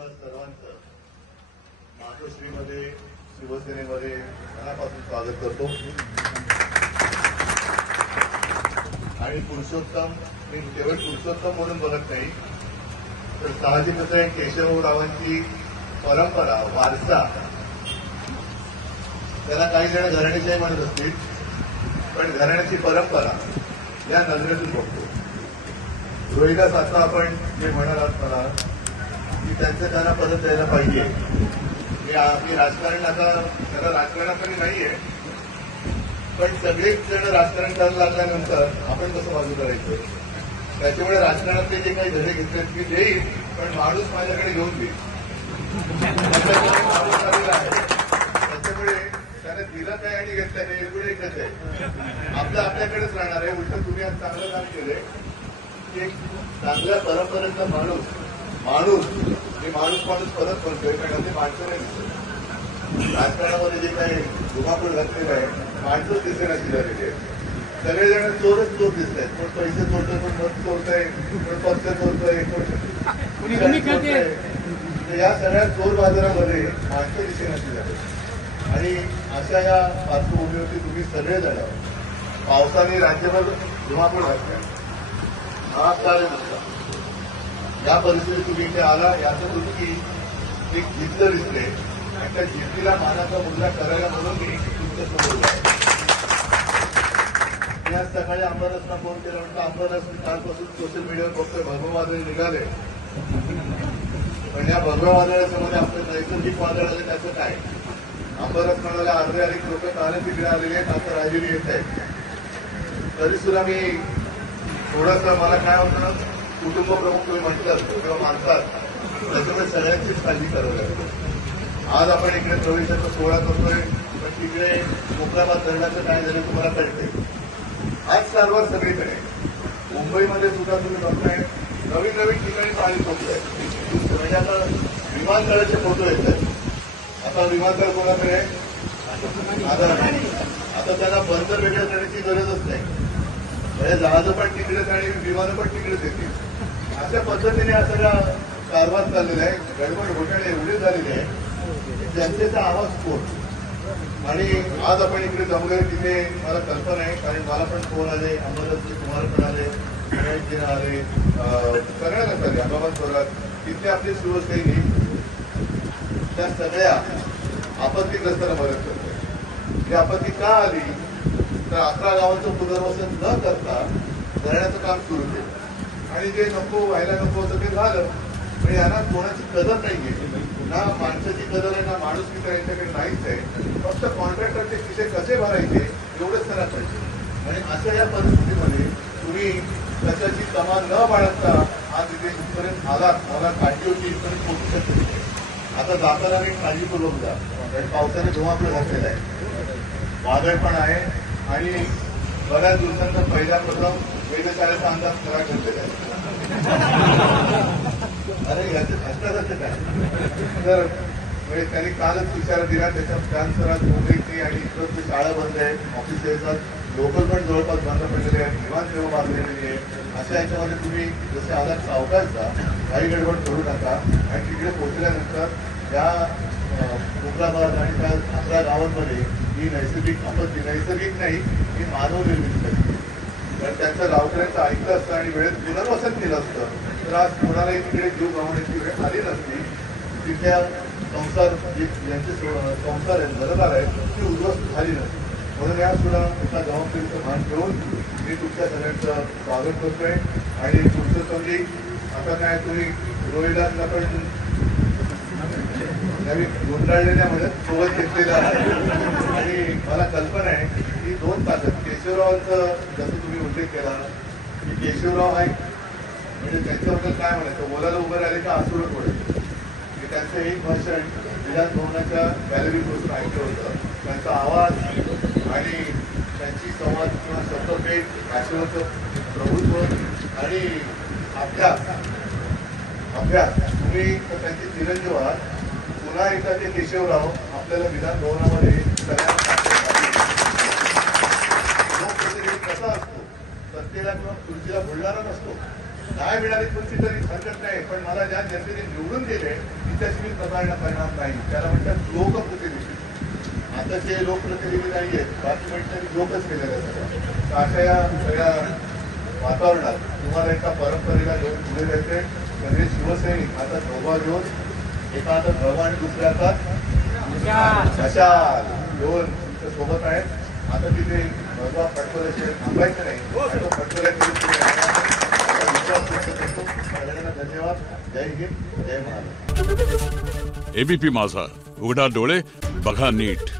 तुमचं सर्वांचं मातोश्रीमध्ये शिवसेनेमध्ये मनापासून स्वागत करतो. आणि पुरुषोत्तम मी केवळ पुरुषोत्तम म्हणून बघत नाही, तर साहजिकच आहे केशवरावांची परंपरा वारसा, त्याला काही जण घराण्याशाही म्हणत असतील, पण घराण्याची परंपरा या नजरेतून बघतो. रोहिदास आता आपण जे म्हणालात मला की त्यांना परत द्यायला पाहिजे. मी राजकारण आता त्याला राजकारणाकडे नाहीये, पण सगळेच जण राजकारण करायला लागल्यानंतर आपण कसं बाजू करायचं. त्याच्यामुळे राजकारणातले जे काही धडे घेतले मी देईल, पण माणूस माझ्याकडे घेऊन देईल. माणूस आलेला आहे, त्याच्यामुळे त्याने दिलं काय आणि घेतलं नाही एवढं एकच आहे. आपल्याकडेच राहणार आहे. उलट तुम्ही आज चांगलं काम केलंय की एक चांगल्या परंपरेचा माणूस मी माणूस परत म्हणतोय, कारण ते माणसं नाही. राजकारणामध्ये जे काही धुमाकूळ घातलेलं आहे, माणसंच दिसेनाशी झालेली आहे. सगळेजण चोरच चोर दिसत आहेत. कोण पैसे चोरतोय, कोण मत चोरतोय, कोण पक्ष चोरतोय, कोण चोरतोय. या सगळ्या चोर बाजारामध्ये माणसं दिसेनाशी झाली. आणि अशा या पार्श्वभूमीवरती तुम्ही सगळेजण पावसाने राज्यभर धुमाकूळ घातल्या, महाकाल नसता. या परिस्थितीत तुम्ही इथे आला, याचं तुम्ही की एक जिद्द दिसले आणि त्या जिद्दीला मानाचा मुद्दा करायला म्हणून मी तुमच्या समोर आहे. मी आज सकाळी अंबरसला फोन केला, म्हणतो अंबरस कालपासून सोशल मीडियावर बघतोय भगवा वादळ निघाले, पण या भगवा वादळाच्या मध्ये आपलं नैसर्गिक वादळ आले त्याचं काय. अंबरस म्हणाला अर्धे लोक कालच तिकडे आलेले आहेत, आता राहिलेली येत आहेत. तरी सुद्धा मी थोडंसं मला काय होतं, कुटुंब प्रमुख तुम्ही म्हटलं किंवा माणसात, त्याच्यामुळे सगळ्यांचीच काळजी करावी लागते. आज आपण इकडे प्रवेशाचा सोहळा करतोय, पण तिकडे कोकणाबाद धरणाचं काय झालं तुम्हाला कळते. आज कारभार सगळीकडे, मुंबईमध्ये सुद्धा तुम्ही बघताय नवीन ठिकाणी पाणी पोहोचलंय. म्हणजे आता विमानतळाचे फोटो येत आहेत. आता विमानतळ कोणाकडे आता त्यांना बंदर वेगळं करण्याची गरजच नाही. म्हणजे जहाजं पण तिकडेच आणि विमानं पण तिकडेच येतील. अशा पद्धतीने हा सगळा कारभार चाललेला आहे. गडबड घोटाळे एवढे झालेले आहे, जनतेचा आवाज स्फोट. आणि आज आपण इकडे जमलोय तिथे मला कल्पना आहे, कारण मला पण फोन आले, अंबरसचे तुम्हाला पण आले, गणेशजीना आले, सगळ्यांना आले, अंबाबाद थोरात तिथे आपली शिवसैनिक त्या सगळ्या आपत्तीग्रस्तांना मदत करतोय. ही आपत्ती का आली तर 11 गावांचं पुनर्वसन न करता धरण्याचं काम सुरू केलं. आणि जे नको व्हायला नको होतं ते झालं. म्हणजे यांना कोणाची कदर नाहीये, ना माणसाची कदर आहे, ना माणूस तर यांच्याकडे नाहीच आहे. फक्त कॉन्ट्रॅक्टरचे खिसे कसे भरायचे एवढंच त्यांना पाहिजे. आणि अशा या परिस्थितीमध्ये तुम्ही कशाची तमा न बाळगता आज इथे इथपर्यंत आलात. मला काळजी होती इथपर्यंत पोहोचू शकते. आता जाताना मी काळजीपूर्वक जा, कारण पावसाने धुमाकूळ घातलेला आहे, वादळ पण आहे आणि बऱ्याच दिवसांचा पहिला प्रथम वेधशाळेचा अंदाज खरा ठरलेला आहे. अरे याचं कष्टाचं काय. तर म्हणजे त्यांनी कालच इशारा दिला, त्याच्यात त्यानुसार आज मुंबईची आणि इतर शाळा बंद आहे, ऑफिस येतात, लोकल पण जवळपास बंद पडलेले आहेत, विमान सेवा बांधलेली आहे. अशा याच्यामध्ये तुम्ही जसे आलात सावकाश जा, काही गडबड करू नका. आणि तिकडे पोहोचल्यानंतर या उमराबाद आणि त्या 11 गावांमध्ये ही नैसर्गिक आपत्ती, नैसर्गिक नाही ही मानव निर्मित असते. कारण त्यांचं गावकऱ्यांचं ऐकलं असतं आणि वेळेत पुनर्वसन केलं असतं तर आज कोणालाही तिकडे जीव गमावण्याची वेळ आली नसती. तिथल्या संसार ज्यांचे संसार आहेत, घरदार आहेत, ती उद्ध्वस्त झाली नसती. म्हणून या सुद्धा एका जबाबदारीचं भान घेऊन मी तुमच्या सगळ्यांचं स्वागत करतोय. आणि पुढचं समजी आता काय तुम्ही रोहिदासला पण नवीन गुंडाळलेल्यामध्ये सोबत घेतलेला आहे. आणि मला कल्पना आहे की 2 तासात केशवरावांचं जसं तुम्ही उल्लेख केला की केशवराव आहे, म्हणजे त्यांच्याबद्दल काय म्हणायचं, बोलायला उभं राहिले का आसुर पडेल. की त्यांचं एक भाषण विधान भवनाच्या गॅलरीपासून ऐकलं होतं. त्यांचा आवाज आणि त्यांची संवाद किंवा शब्दपेठ, भाषणाचं प्रभुत्व आणि अभ्यास तुम्ही त्यांची चिरंजीव आहात. पुन्हा एकदा ते केशवराव आपल्याला विधान भवनामध्ये कसा असतो, सत्तेला किंवा खुर्चीला भुलणारा नसतो. नाही मिळाली खुर्ची तरी हरकत नाही, पण मला ज्या जनतेने निवडून दिले यशस्वी करणार नाही त्याला म्हणतात लोकप्रतिनिधी. आता जे लोकप्रतिनिधी नाही आहेत बाकी म्हणजे लोकच केलेलं आहे. तर अशा या सगळ्या वातावरणात तुम्हाला एका परंपरेला घेऊन पुढे जायचे. म्हणजे शिवसैनिक आता धोबा घेऊन एका हातात धोबा आणि दुसऱ्या हातात मशाल घेऊन तुमच्या सोबत आहेत. आता तिथे धोबा फटकवल्याशिवाय थांबायचं नाही. सगळ्यांना धन्यवाद. जय हिंद, जय महाराष्ट्र. एबीपी माझा, उघडा डोळे बघा नीट.